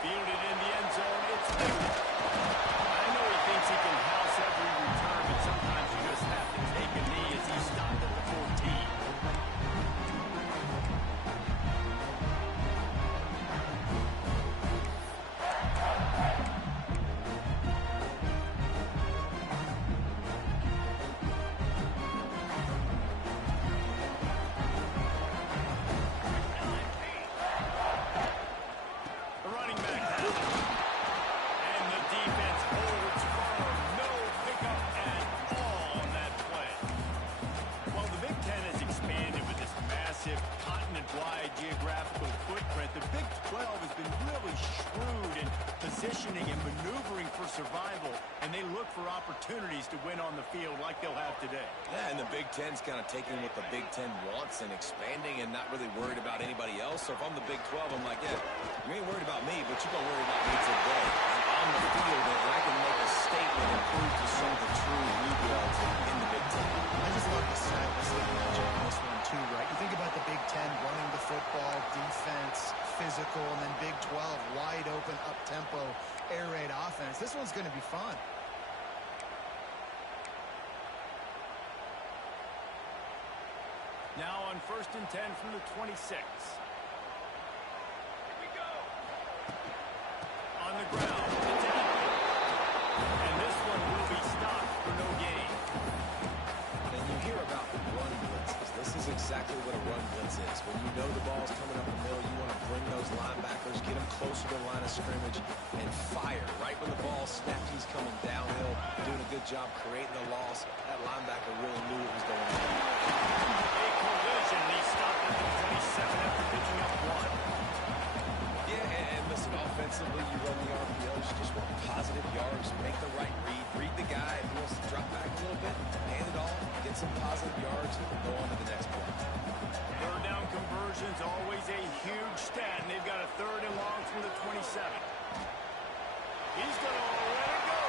Fielded in the end zone. It's Newton. I know he thinks he can house every return, but sometimes you just have to take a knee as he stopped at the 14. Survival, and they look for opportunities to win on the field like they'll have today. Yeah, and the Big Ten's kind of taking what the Big Ten wants and expanding and not really worried about anybody else. So if I'm the Big 12, I'm like, yeah, you ain't worried about me, but you're going to worry about me today. I'm on the field, and I can make a statement and prove to some of the true rebuilds in the Big Ten. I just love the stylistic matchup in this one, too, right? You think about the Big Ten running the football, defense, physical, and then Big 12, wide open, up-tempo, air raid offense. This one's going to be fun. Now on 1st and 10 from the 26. Here we go. On the ground. And this one will be stopped for no gain. And you hear about run blitzes. This is exactly what a run blitz is. When you know the ball's coming up the middle, you want to bring those linebackers, get them closer to the line of scrimmage, and fire. Right when the ball snapped, he's coming downhill, doing a good job creating the loss. That linebacker really knew what was going on. A collision, and he stopped at the 27 after picking up one. Yeah, and listen, offensively, you run the RPOs, you just want positive yards, make the right read the guy. If he wants to drop back a little bit, hand it off, get some positive yards, and go on to the next play. Third down conversions, always a huge stat, and they've got a 3rd and long from the 27. He's going to let it go.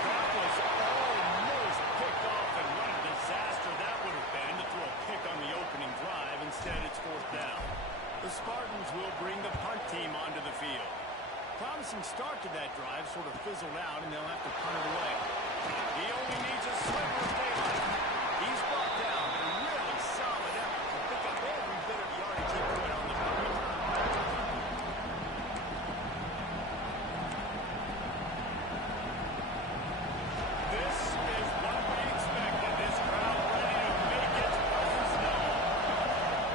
That was almost picked off, and what a disaster that would have been to throw a pick on the opening drive. Instead, it's 4th down. The Spartans will bring the punt team onto the field. Promising start to that drive sort of fizzled out, and they'll have to punt it away. He only needs a sliver of daylight. He's brought down a really solid effort to pick up every bit of yardage he could on the punt return. This is what we expected. This crowd ready to make its presence known.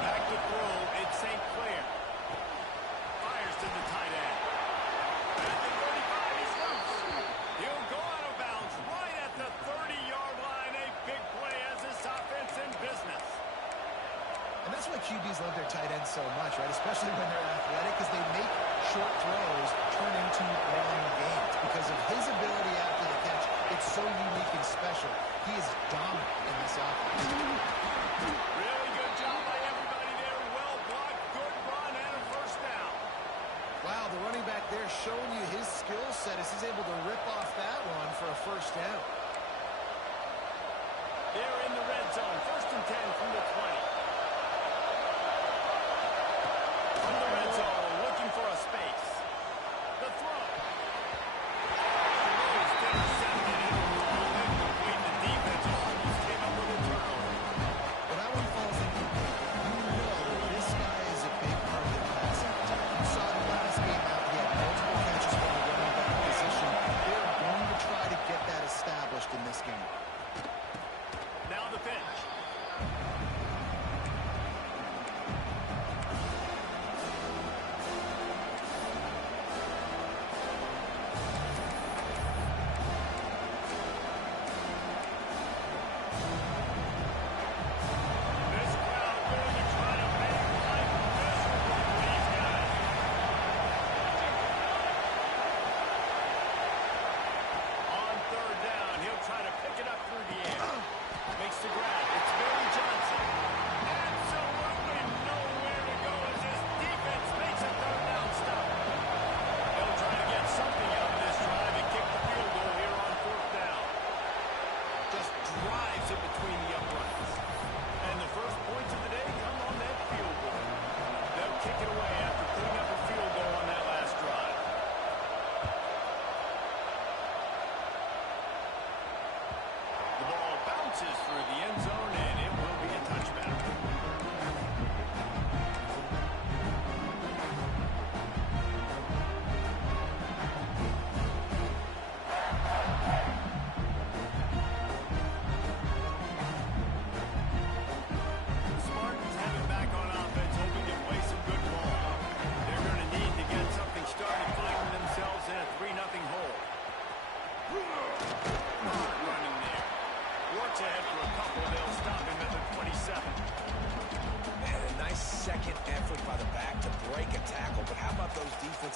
Back to throw, it's St. Clair. Fires to the tight end. At the 35, he's loose. He'll go out of bounds right at the 30-yard line. A big play as this offense in business. And that's why QBs love their tight ends so much, right? Especially when they're athletic, because they make short throws turn into long gains. Because of his ability after the catch, it's so unique and special. He is dominant in this offense. Really good job by everybody there. Well blocked, good run, and a 1st down. Wow, the running back there showing you his skill set as he's able to rip off that one for a 1st down. They're in the red zone. 1st and 10 from the 20. From the red zone, looking for a space. The throw. Almost intercepted. Incomplete. The defense almost came up with a turnover. Well, that one falls incomplete. You know this guy is a big part of the passing attack. You saw the last game out. He had multiple catches from the running back position. They're going to try to get that established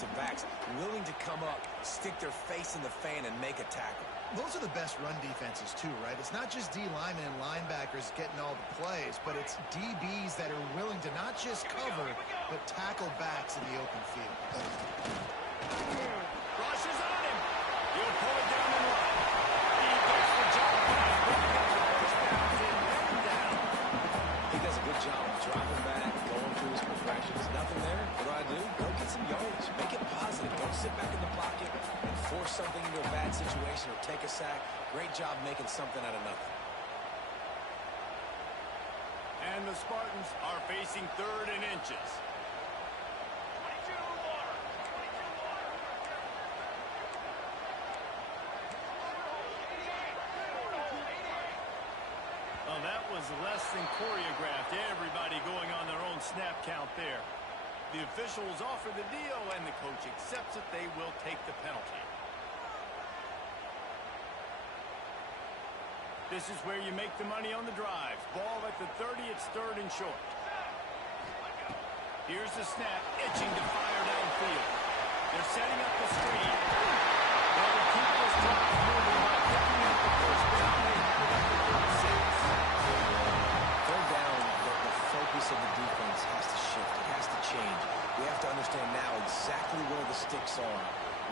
defensive backs willing to come up, stick their face in the fan, and make a tackle. Those are the best run defenses, too, right? It's not just D linemen and linebackers getting all the plays, but it's DBs that are willing to not just cover, but tackle backs in the open field. Rushes on him. He'll pull it down and run. He gets the job done. He does a good job of dropping back, going through his progressions. Nothing there. What do? Go get some yardage. Make it positive. Don't sit back in the pocket and force something into a bad situation or take a sack. Great job making something out of nothing. And the Spartans are facing 3rd and inches. Well, that was less than choreographed. Everybody going on their own snap count there. The officials offer the deal, and the coach accepts it. They will take the penalty. This is where you make the money on the drives. Ball at the 30, it's 3rd and short. Here's the snap, itching to fire downfield. They're setting up the screen. They'll keep this drive moving by picking up the first down. They pick up the 36. Third down, the focus of the defense has to shift. It has to change. We have to understand now exactly where the sticks are.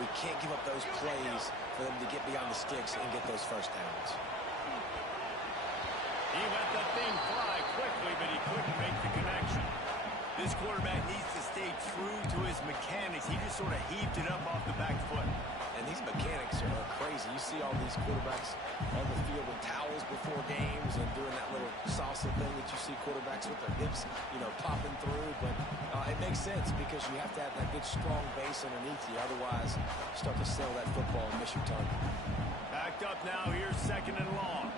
We can't give up those plays for them to get beyond the sticks and get those first downs. He let that thing fly quickly, but he couldn't make the connection. This quarterback needs to stay true to his mechanics. He just sort of heaved it up off the back foot. And these mechanics are crazy. You see all these quarterbacks on the field with towels before games and doing that little salsa thing that you see quarterbacks with their hips, popping through. But it makes sense because you have to have that good, strong base underneath you. Otherwise, you start to sail that football and miss your target. Backed up now. Here's 2nd and long.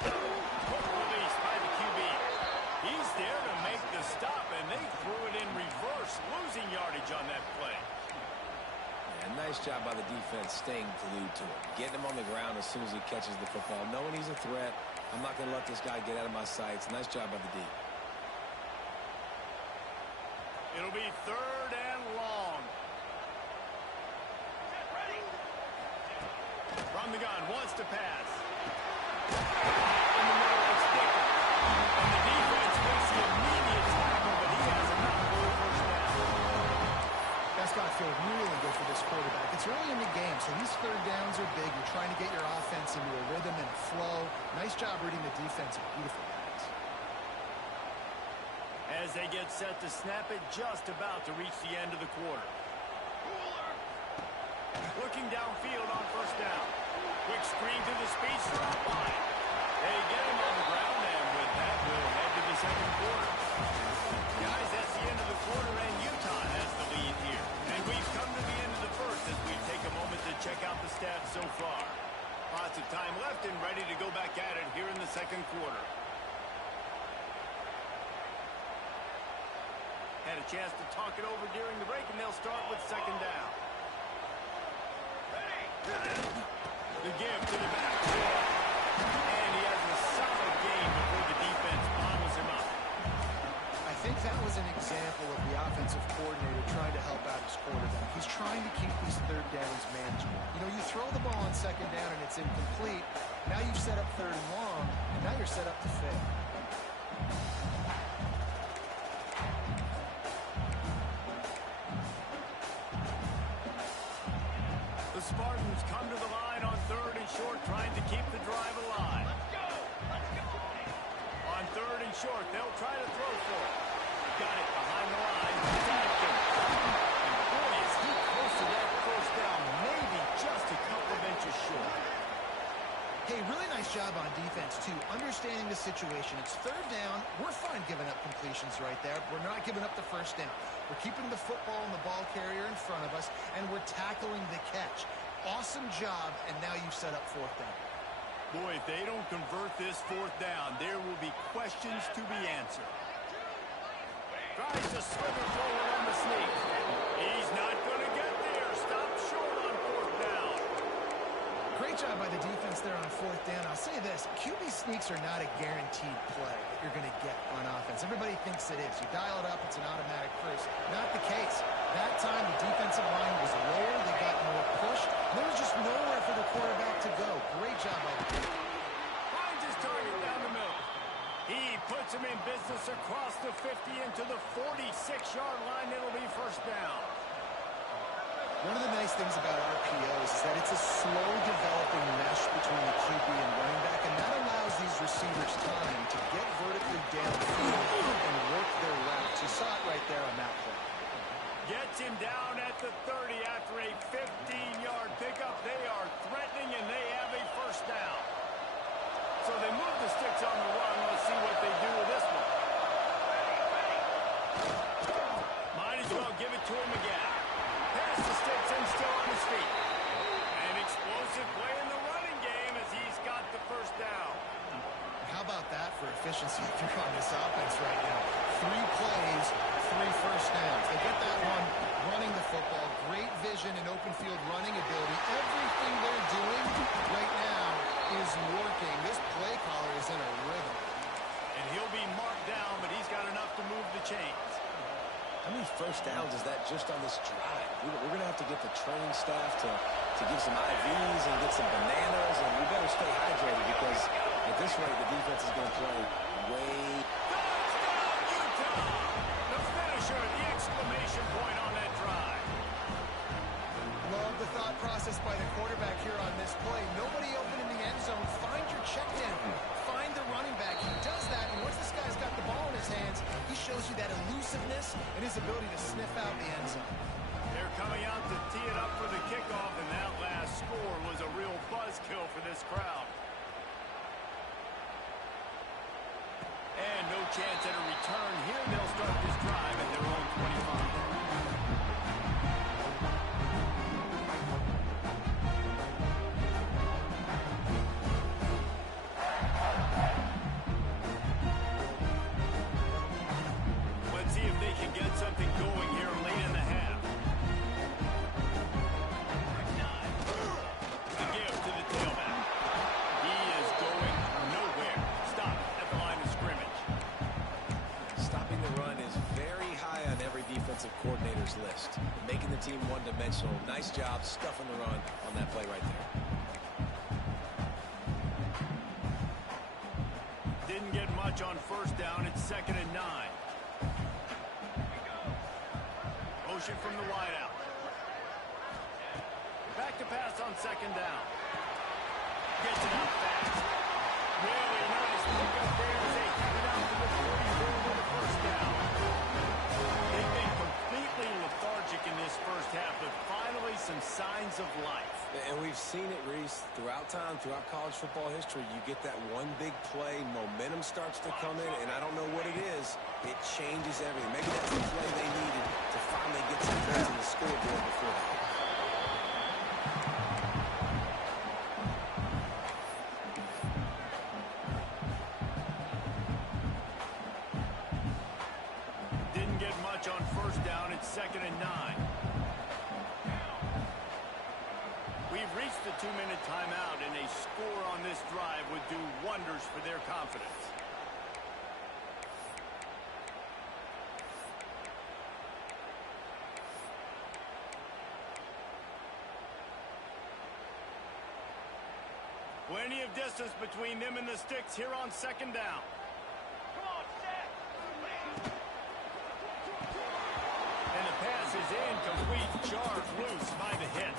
Quick release by the QB. He's there to make the stop, and they threw it in reverse, losing yardage on that play. And nice job by the defense staying glued to it. Getting him on the ground as soon as he catches the football. Knowing he's a threat, I'm not going to let this guy get out of my sights. Nice job by the D. It'll be 3rd and long. From the gun, wants to pass. In the middle, it's Dicker. And the defense makes the immediate tackle, but he has enough for a first down. That's got to feel really good for this quarterback. It's early in the game, so these 3rd downs are big. You're trying to get your offense into a rhythm and a flow. Nice job reading the defense. Beautiful pass. As they get set to snap it, just about to reach the end of the quarter. Looking downfield on first down. Quick screen to the speedster line. They get him on the ground, and with that, we'll head to the 2nd quarter. Guys, that's the end of the quarter, and Utah has the lead here. And we've come to the end of the first as we take a moment to check out the stats so far. Lots of time left and ready to go back at it here in the 2nd quarter. Had a chance to talk it over during the break, and they'll start with 2nd down. The give to the back. And he has a solid game before the defense bottles him up. I think that was an example of the offensive coordinator trying to help out his quarterback. He's trying to keep these 3rd downs manageable. You throw the ball on 2nd down and it's incomplete. Now you've set up 3rd and long, and now you're set up to fail. The Spartans come to the line on 3rd and short, trying to keep the drive alive. On 3rd and short, they'll try to throw for it. Got it behind the line. And boy, is he close to that first down, maybe just a couple of inches short. Hey, really nice job on defense, too, understanding the situation. It's 3rd down. We're fine giving up completions right there. We're not giving up the first down. We're keeping the football and the ball carrier in front of us, and we're tackling the catch. Awesome job, and now you've set up 4th down. Boy, if they don't convert this 4th down, there will be questions to be answered. Tries to slither forward on the sneak. He's not going to get there. Stop short on 4th down. Great job by the defense there on fourth down. I'll say this, QB sneaks are not a guaranteed play that you're going to get on offense. Everybody thinks it is. You dial it up, it's an automatic first. Not the case. That time, the defensive line was lower. They got more push. There was just nowhere for the quarterback to go. Great job by the team. Finds his target down the middle. He puts him in business across the 50 into the 46-yard line. It'll be first down. One of the nice things about RPOs is that it's a slow-developing mesh between the QB and running back, and that allows these receivers time to get vertically downfield and work their routes. You saw it right there on that play. Gets him down at the 30 after a 15-yard pickup. They are threatening, and they have a first down. So they move the sticks on the run. Let's see what they do with this one. Might as well give it to him again. Pass the sticks and still on his feet. An explosive play in the running game as he's got the first down. How about that for efficiency if you're on this offense right now? 3 plays, 3 first downs. They get that one running the football. Great vision and open field running ability. Everything they're doing right now is working. This play caller is in a rhythm. And he'll be marked down, but he's got enough to move the chains. How many first downs is that just on this drive? We're going to have to get the training staff to give some IVs and get some bananas, and we better stay hydrated because at this rate, the defense is going to play way... Touchdown, Utah! The finisher, the exclamation point on that drive. Love the thought process by the quarterback here on this play. Nobody open in the end zone. Find your check down. Find the running back. He does that, and once this guy's got the ball in his hands, he shows you that elusiveness and his ability to sniff out the end zone. They're coming out to tee it up for the kickoff, and that last score was a real buzzkill for this crowd. And no chance at a return here. They'll start this drive at their own 25. Let's see if they can get something going here late in the half. The give to the tailback. He is going nowhere. Stop at the line of scrimmage. Stopping the run is very high on every defensive coordinator's list. Making the team one-dimensional. Nice job stuffing the run on that play right there. Didn't get much on first down. It's 2nd and 9. Motion from the wideout. Back to pass on 2nd down. Gets it out fast. Really nice pickup there as they kick it out to the 44 with the first down. They've been completely lethargic in this first half, but finally some signs of life. And we've seen it, Reese, throughout time, throughout college football history. You get that one big play, momentum starts to come in, and I don't know what it is. It changes everything. Maybe that's the play they needed to finally get some points on the scoreboard before that. Didn't get much on first down. It's 2nd and 9. We've reached the 2-minute timeout, and a score on this drive would do wonders for their confidence. Plenty of distance between them and the sticks here on 2nd down. And the pass is incomplete. Charged loose by the hit.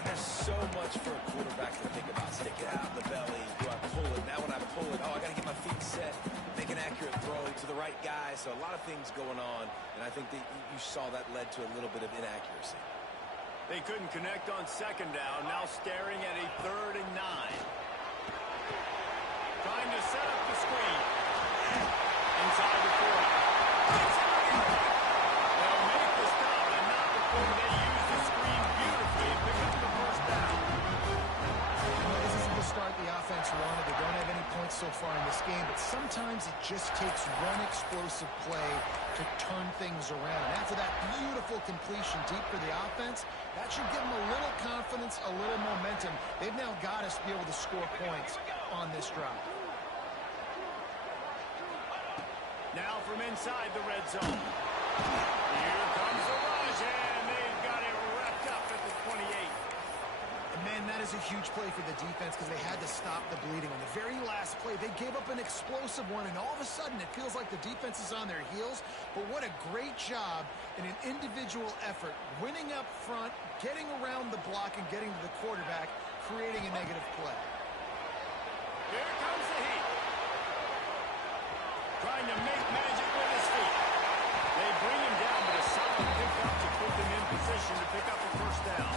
And there's so much for a quarterback to think about. Stick it out in the belly. Do I pull it? Now when I pull it, I got to get my feet set. Make an accurate throw to the right guy. So a lot of things going on. And I think that you saw that led to a little bit of inaccuracy. They couldn't connect on 2nd down. Now staring at a 3rd and 9. Trying to set up the screen. Inside the 40. They'll make the stop, and not before they use the screen beautifully and pick up the first down. Well, this isn't the start the offense wanted. They don't have any points so far in this game, but sometimes it just takes one explosive play to turn things around. And after that beautiful completion deep for the offense, that should give them a little confidence, a little momentum. They've now got us to be able to score points on this drive. Now from inside the red zone. Here comes the rush, and they've got it wrapped up at the 28. And man, that is a huge play for the defense because they had to stop the bleeding. On the very last play, they gave up an explosive one, and all of a sudden it feels like the defense is on their heels. But what a great job in an individual effort, winning up front, getting around the block, and getting to the quarterback, creating a negative play. Here comes the heat. Trying to make magic with his feet. They bring him down, but a solid pickup to put them in position to pick up a first down.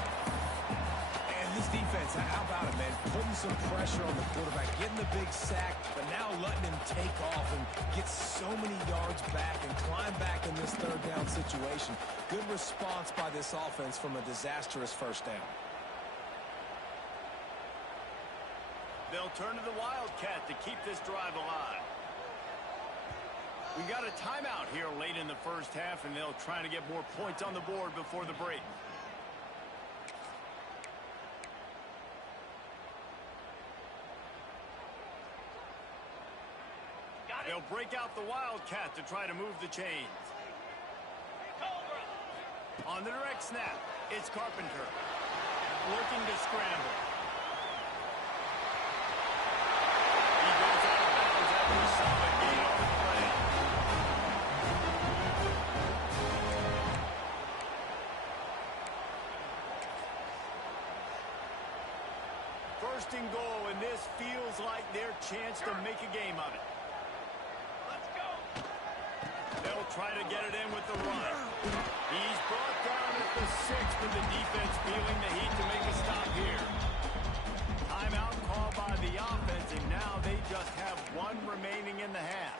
And this defense, how about it, man? Putting some pressure on the quarterback, getting the big sack, but now letting him take off and get so many yards back and climb back in this third down situation. Good response by this offense from a disastrous first down. They'll turn to the Wildcat to keep this drive alive. We got a timeout here late in the first half, and they'll try to get more points on the board before the break. They'll break out the Wildcat to try to move the chains. On the direct snap, it's Carpenter. Looking to scramble. He goes out of bounds after a solid gain on the play. First and goal, and this feels like their chance to make a game of it. They'll try to get it in with the run. He's brought down at the 6, but the defense feeling the heat to make a stop here. Timeout called by the offense, and now they just have one remaining in the half.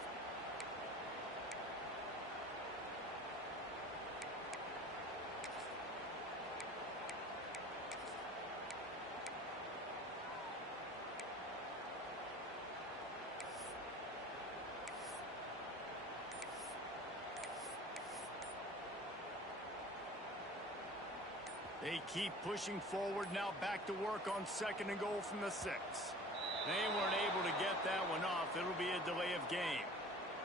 They keep pushing forward, now back to work on second and goal from the 6. They weren't able to get that one off. It'll be a delay of game.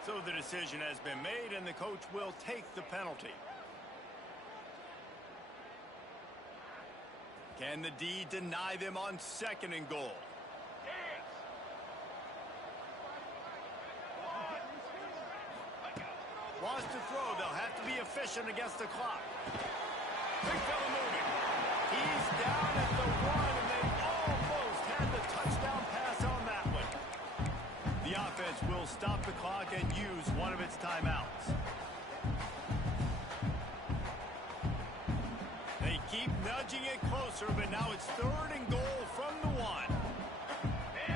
So the decision has been made, and the coach will take the penalty. Can the D deny them on second and goal? Wants to throw. They'll have to be efficient against the clock. Big fella moving. He's down at the 1, and they almost had the touchdown pass on that one. The offense will stop the clock and use one of its timeouts. They keep nudging it closer, but now it's third and goal from the 1. He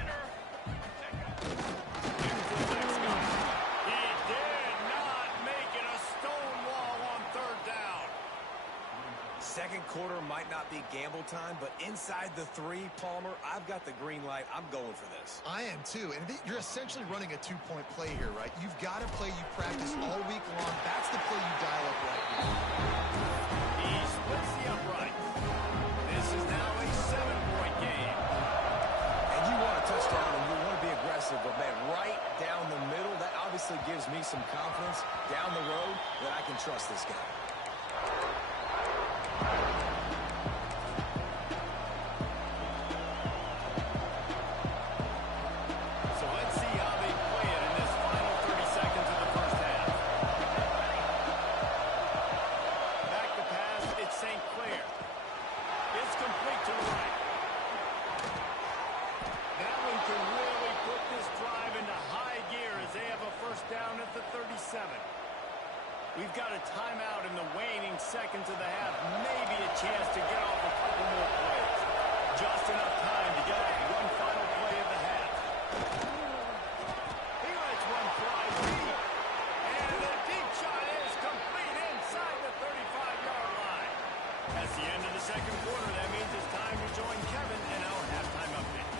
did not make it a stone wall on third down. Second quarter might not be gamble time, but inside the 3, Palmer, I've got the green light. I'm going for this. I am too, and you're essentially running a 2-point play here, right? You've got a play you practice all week long. That's the play you dial up right here. He splits the upright. This is now a 7-point game. And you want a touchdown and you want to be aggressive, but man, right down the middle, that obviously gives me some confidence down the road that I can trust this guy. So let's see how they play it in this final 30 seconds of the first half. Back to pass, it's St. Clair. It's complete to the right. That one can really put this drive into high gear as they have a first down at the 37. We've got a timeout in the waning seconds of the half. Maybe a chance to get off a couple more plays. Just enough time to get off one final play of the half. He lets one fly deep. And the deep shot is complete inside the 35-yard line. That's the end of the second quarter. That means it's time to join Kevin in our halftime update.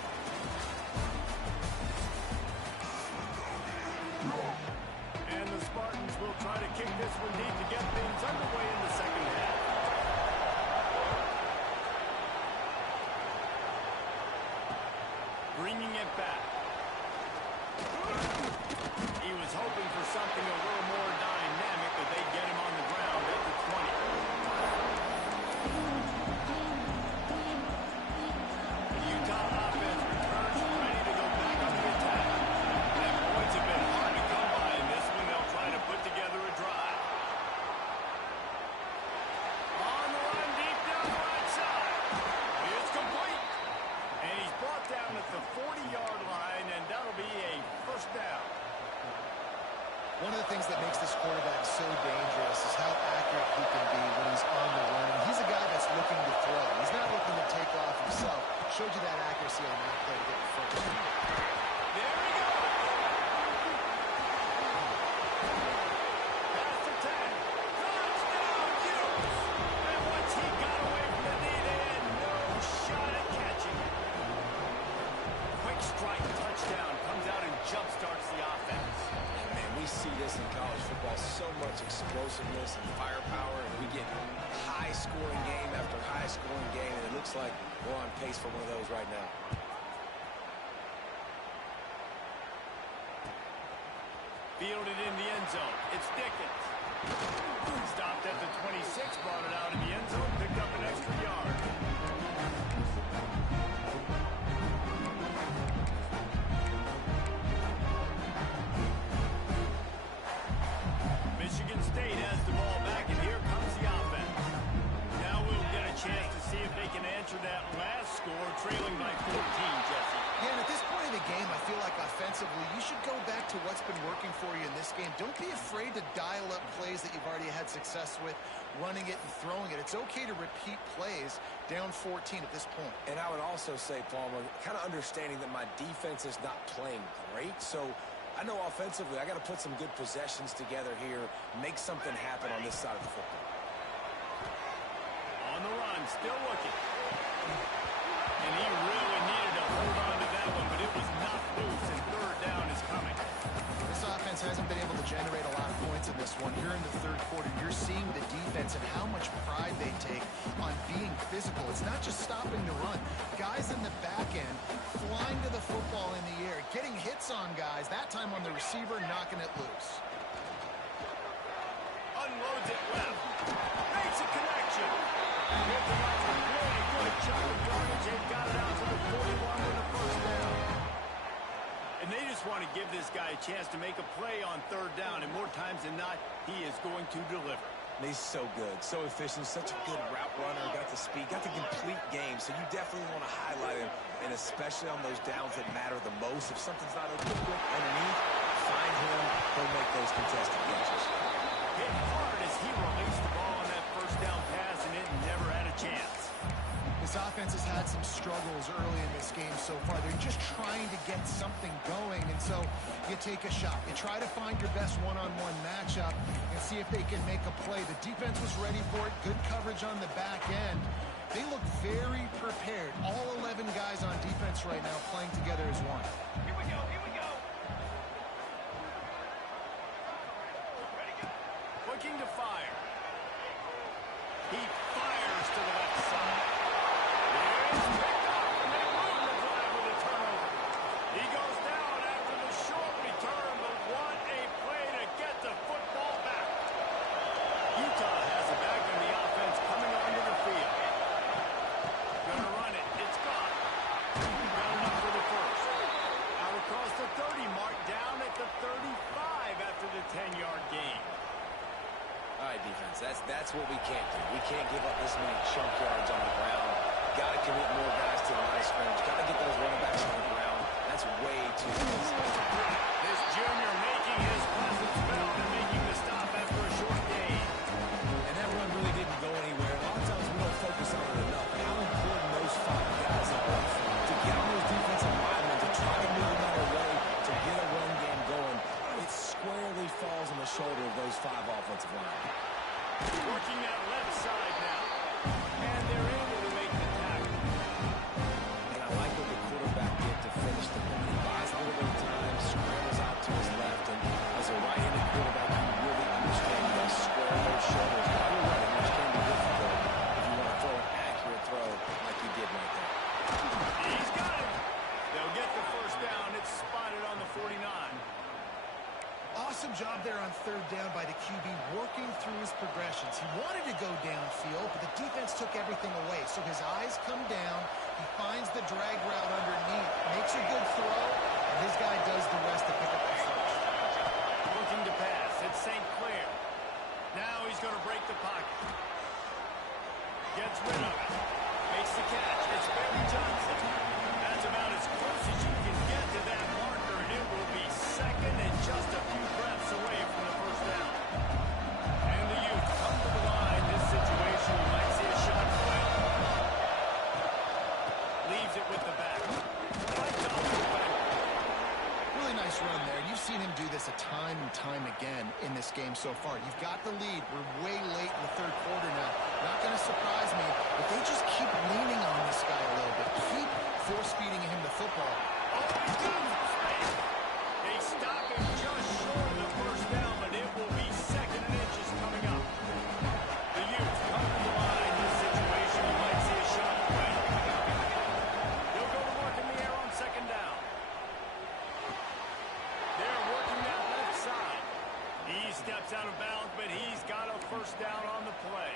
kick this one deep to get things underway in the second half. Bringing it back. He was hoping for something a little more dynamic, but they get him on the ground at the 20. The Utah offense returns ready to go back on the attack. And points have been hard to come by in this one. They'll try to put together a drive. On the run deep down the right side. It's complete. And he's brought down at the 40-yard line, and that'll be a first down. One of the things that makes this quarterback so dangerous is how accurate he can be when he's on the run. And he's a guy that's looking to throw. He's not looking to take off himself. Showed you that accuracy on that play to get the first. There we go. Past the 10. Touchdown, Utes. And once he got away from the knee, they had no shot at catching it. Quick strike touchdown comes out and jump-starts the offense. We see this in college football, so much explosiveness and firepower, and we get high-scoring game after high-scoring game, and it looks like we're on pace for one of those right now. Fielded in the end zone. It's Dickens. Stopped at the 26, brought it out in the end zone, picked up an extra yard. Michigan State has the ball back, and here comes the offense. Now we'll get a chance to see if they can answer that last score, trailing by 14, Jesse. Yeah, and at this point in the game, I feel like offensively, you should go back to what's been working for you in this game. Don't be afraid to dial up plays that you've already had success with, running it and throwing it. It's okay to repeat plays down 14 at this point. And I would also say, Palmer, kind of understanding that my defense is not playing great, so I know offensively I got to put some good possessions together here, make something happen on this side of the football. On the run, still looking. And he really needed to hold on to that one, but it was knocked loose, and third down is coming. This offense hasn't been able to generate a lot of points in this one. Here in the third quarter, you're seeing the defense and how much pride they take on being physical. It's not just stopping to run. Guys in the back end flying to the football in the air, getting hits on guys, that time on the receiver, knocking it loose. Unloads it left. Makes a connection. With the right, really good chunk of yardage. They've got it out to the 41 with a first down. And they just want to give this guy a chance to make a play on third down, and more times than not, he is going to deliver. And he's so good, so efficient, such a good route runner, got the speed, got the complete game, so you definitely want to highlight him, and especially on those downs that matter the most. If something's not open quick underneath, find him, he'll make those contested catches. Hit hard as he released the ball on that first down pass, and it never had a chance. This offense has had some struggles early in this game so far. They're just trying to get something going, and so you take a shot. You try to find your best one-on-one matchup and see if they can make a play. The defense was ready for it. Good coverage on the back end. They look very prepared. All 11 guys on defense right now playing together as one. Here we go, here we go. Looking to fire. He fires to the left side. It's picked up, and they ruin the drive with a turnover. He goes down after the short return, but what a play to get the football back. Utah has it back, and the offense coming onto the field. Gonna run it. It's gone. Got enough for the first. Out across the 30 mark, down at the 35 after the 10-yard gain. All right, defense, that's what we can't do. We can't give up this many chunk yards on the ground. Got to commit more guys to the line of scrimmage. Got to get those running backs on the ground. That's way too easy. This junior making his presence felt and making the stop after a short gain. And that run really didn't go anywhere. A lot of times we don't focus on it enough. How important those 5 guys are to get on those defensive linemen, to try to move them out of the way, to get a run game going. It squarely falls on the shoulder of those 5 offensive linemen. Working that left side now. And they're able to make the tackle. And I like what the quarterback did to finish the run. He buys a little bit of time, scrambles out to his left, and as a right-handed quarterback, you really understand down by the QB working through his progressions. He wanted to go downfield, but the defense took everything away. So his eyes come down. He finds the drag route underneath, makes a good throw, and his guy does the rest to pick up the first. Looking to pass. It's St. Clair. Now he's going to break the pocket. Gets rid of it. Makes the catch. It's Barry Johnson. That's about as close as you can get to that marker, and it will be second and just a few breaths away from the first down. And the youth come to the line. This situation, you might see a shot play. Leaves it with the back. Really nice run there. You've seen him do this a time and time again in this game so far. You've got the lead. We're way late in the third quarter now. Not going to surprise me if they just keep leaning on this guy a little bit. Keep force-feeding him the football. They stop him just short of the first down, but it will be second and inches coming up. The youth come to the line. This situation, you might see a shot play. He'll go to work in the air on second down. They're working that left side. He steps out of bounds, but he's got a first down on the play.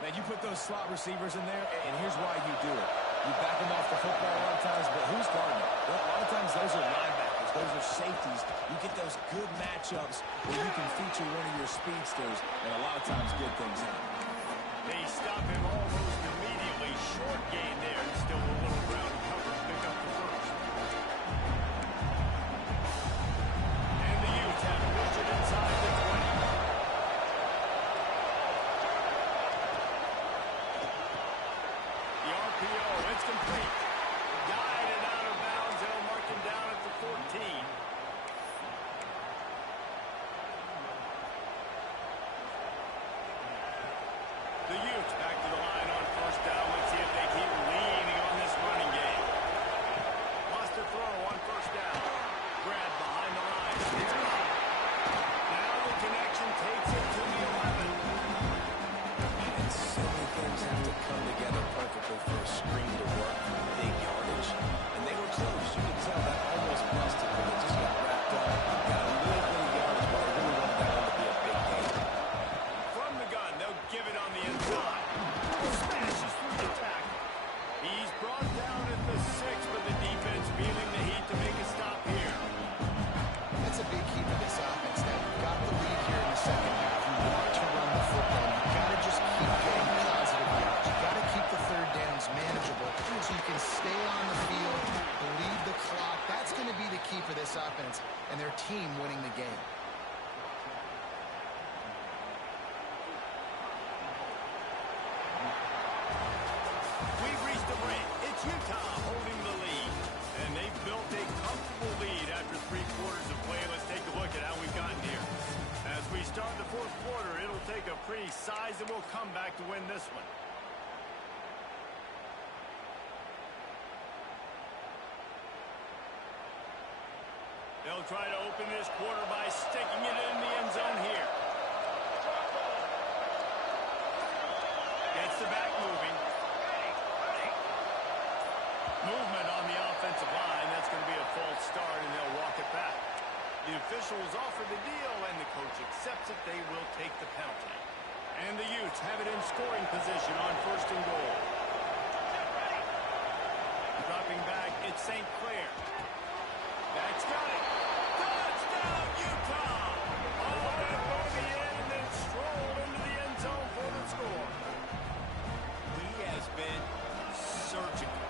Now, you put those slot receivers in there, and here's why you do it. You back them off the football a lot of times, but who's guarding it? Well, a lot of times those are linebackers. Those are safeties. You get those good matchups where you can feature one of your speedsters, and a lot of times good things happen. They stop him almost immediately. Short gain there, and still a little ground cover to pick up the first. And the youth have pushed it inside the 20. It's complete. Guided out of bounds. They'll mark him down at the 14. The Utes back to the line on first down. Let's see if they keep leaning on this running game. Lost a throw on first down. Grab behind the line. It's caught. Now the connection takes it to the 11. And so many things have to come together perfectly for a screen to work. Big yardage. And they were close. You can tell that almost busted, but it just got wrapped up. Got a little bit of yardage, but I really want that one to be a big game. From the gun, they'll give it on the inside. Smashes through the tackle. He's brought down at the 6, but the defense feeling the heat to make a stop here. That's a big key for this offense. Now, you've got the lead here in the second half. You want to run the football. You've got to just keep getting positive yards. You've got to keep the third downs manageable so you can stay on the field, bleed the clock. That's going to be the key for this offense and their team winning the game. We've reached the break. It's Utah holding the lead. And they've built a comfortable lead after 3 quarters of play. Let's take a look at how we've gotten here. As we start the fourth quarter, it'll take a pretty sizable comeback to win this one. They'll try to open this quarter by sticking it in the end zone here. Gets the back moving. Movement on the offensive line. That's going to be a false start, and they'll walk it back. The officials offer the deal, and the coach accepts it. They will take the penalty. And the Utes have it in scoring position on first and goal. Dropping back, it's St. Clair. That's got it. Touchdown, Utah! Oh, that for the end and strolled into the end zone for the score. He has been surgical.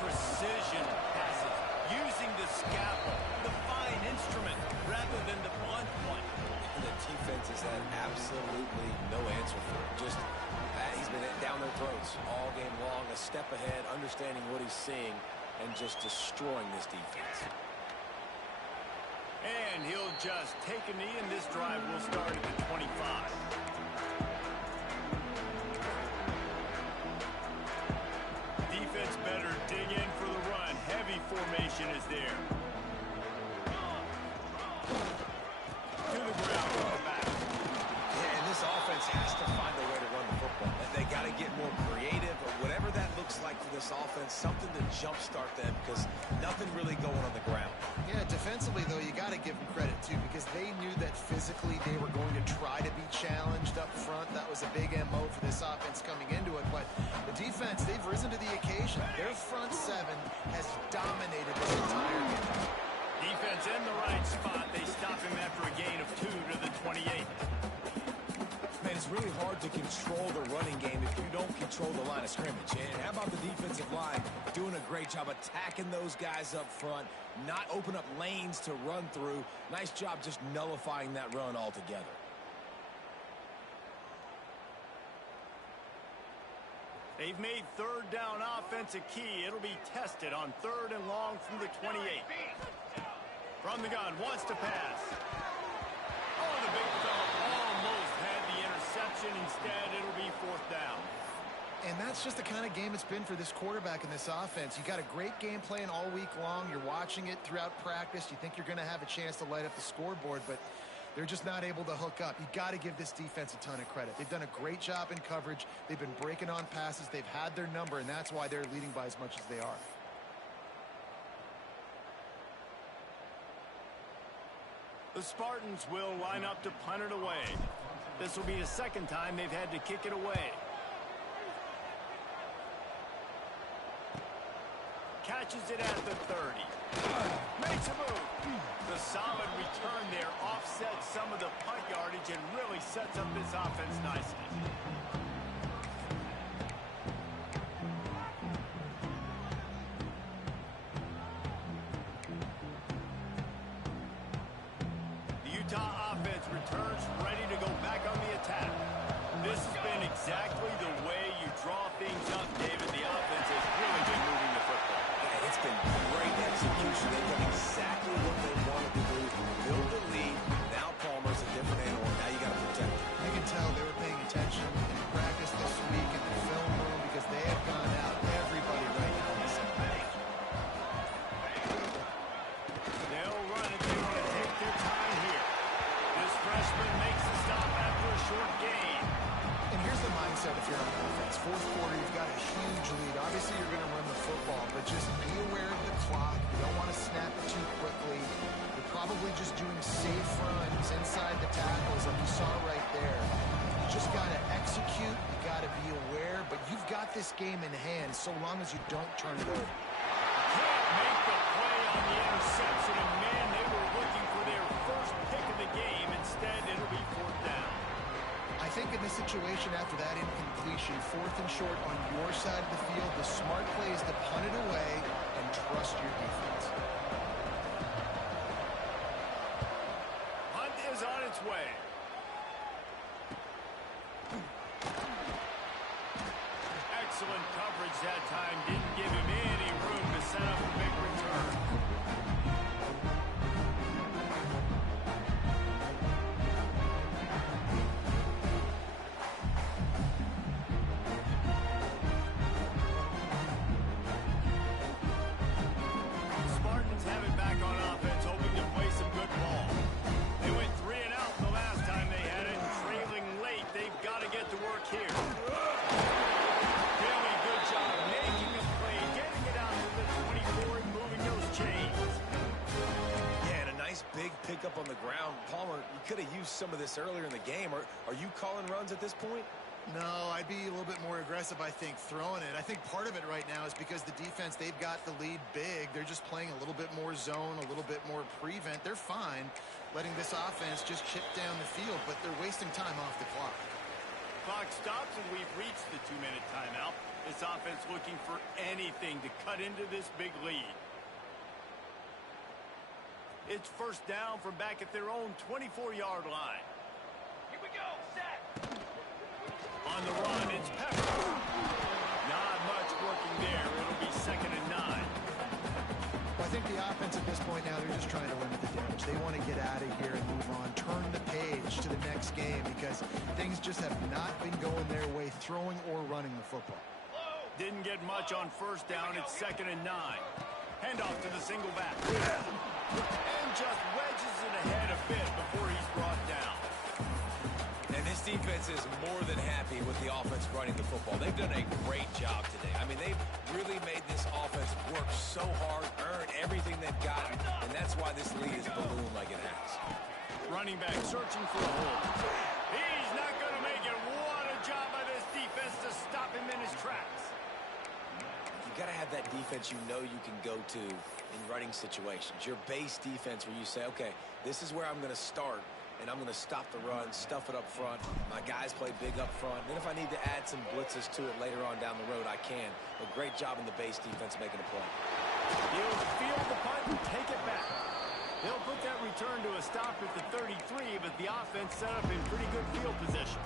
Precision passes, using the scalpel, the fine instrument, rather than the blunt one. And the defense has had absolutely no answer for it. Just, he's been down their throats all game long, a step ahead, understanding what he's seeing, and just destroying this defense. And he'll just take a knee, and this drive will start at the 25. Defense better dig in for the run. Heavy formation is there. To the ground on the back. Yeah, and this offense has to find a way to run the football. They got to get more creative, or whatever that looks like for this offense, something to jumpstart them, because nothing really going on the ground. Yeah, defensively, though, you got to give them credit, too, because they knew that physically they were going to try to be challenged up front. That was a big MO for this offense coming into it. But the defense, they've risen to the occasion. Their front seven has dominated this entire game. Defense in the right spot. They stop him after a gain of 2 to the 28. Man, it's really hard to control the running game if you don't control the line of scrimmage. And how about the defensive line doing a great job attacking those guys up front, not open up lanes to run through. Nice job just nullifying that run altogether. They've made third down offense a key. It'll be tested on 3rd and long from the 28. From the gun, wants to pass. Oh, the big fella almost had the interception. Instead, it'll be 4th down. And that's just the kind of game it's been for this quarterback in this offense. You got a great game plan all week long. You're watching it throughout practice. You think you're going to have a chance to light up the scoreboard, but they're just not able to hook up. You got to give this defense a ton of credit. They've done a great job in coverage. They've been breaking on passes. They've had their number, and that's why they're leading by as much as they are. The Spartans will line up to punt it away. This will be the 2nd time they've had to kick it away. Catches it at the 30. Makes a move. The solid return there offsets some of the punt yardage and really sets up this offense nicely. The Utah offense returns ready to go back on the attack. This has been exactly the way you draw things up, David. The offense has really been moving the football. It's been great execution. They've done exactly what they wanted to do. Build the lead. Now Palmer's a different animal. Now you got to protect him. You can tell they were paying attention in practice this week in the film room because they have gone out everybody right now on the same page. They'll run it. They want to take their time here. This freshman makes the stop after a short gain. And here's the mindset if you're on offense. 4th quarter, you've got a huge lead. Obviously, you're going to run the football, but just be aware of the clock. You don't want to snap it too quickly. You're probably just doing safe runs inside the tackles like you saw right there. You just got to execute. You got to be aware, but you've got this game in hand so long as you don't turn it over. Can't make the play on the interception, and man, they were looking for their first pick of the game. Instead, it'll be 4th down. I think in this situation after that incompletion, 4th and short on your side of the field, the smart play is to punt it away and trust your defense. Hunt is on its way. Excellent coverage that time. Didn't give him any room to set up a big return. Spartans have it back on offense, hoping to play some good ball. They went 3 and out the last time they had it, and trailing late. They've got to get to work here. Really good job making a play, getting it out to the 24 and moving those chains. Yeah, and a nice big pickup on the ground. Palmer, you could have used some of this earlier in the game. Are you calling runs at this point? No, I'd be a little bit more aggressive, I think, throwing it. I think part of it right now is because the defense, they've got the lead big. They're just playing a little bit more zone, a little bit more prevent. They're fine letting this offense just chip down the field, but they're wasting time off the clock. Clock stops, and we've reached the 2-minute timeout. This offense looking for anything to cut into this big lead. It's 1st down from back at their own 24-yard line. Here we go, set. On the run, it's Pepper. Not much working there. It'll be 2nd and 9. Well, I think the offense at this point now, they're just trying to limit the damage. They want to get out of here and move on, turn the page to the next game because things just have not been going their way, throwing or running the football. Didn't get much on 1st down. It's 2nd and 9. Handoff to the single back. And just wedges it ahead a bit before he's brought down. And this This defense is more than happy with the offense running the football. They've done a great job today. I mean, they've really made this offense work so hard, earn everything they've gotten, and that's why this lead is ballooned like it has. Running back searching for a hole. He's not going to make it. What a job by this defense to stop him in his tracks. You got to have that defense you know you can go to in running situations. Your base defense where you say, okay, this is where I'm going to start, and I'm going to stop the run, stuff it up front. My guys play big up front. Then if I need to add some blitzes to it later on down the road, I can. A great job in the base defense making a play. He'll field the punt and take it back. They'll put that return to a stop at the 33, but the offense set up in pretty good field position.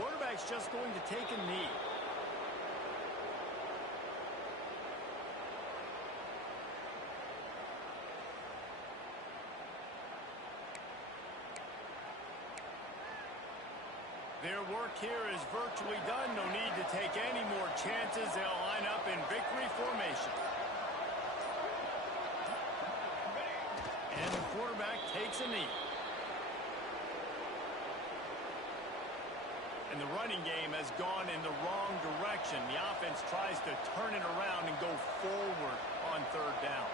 Quarterback's just going to take a knee. Their work here is virtually done. No need to take any more chances. They'll line up in victory formation. And the quarterback takes a knee. And the running game has gone in the wrong direction. The offense tries to turn it around and go forward on third down.